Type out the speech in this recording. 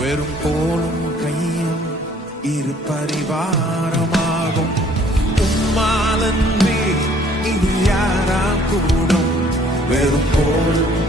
வெறும் கோலும் கையும் இரு பரிவாரமாகும். உம்மாலன்றி இது யாரா கூடும்? வெறும் கோலும்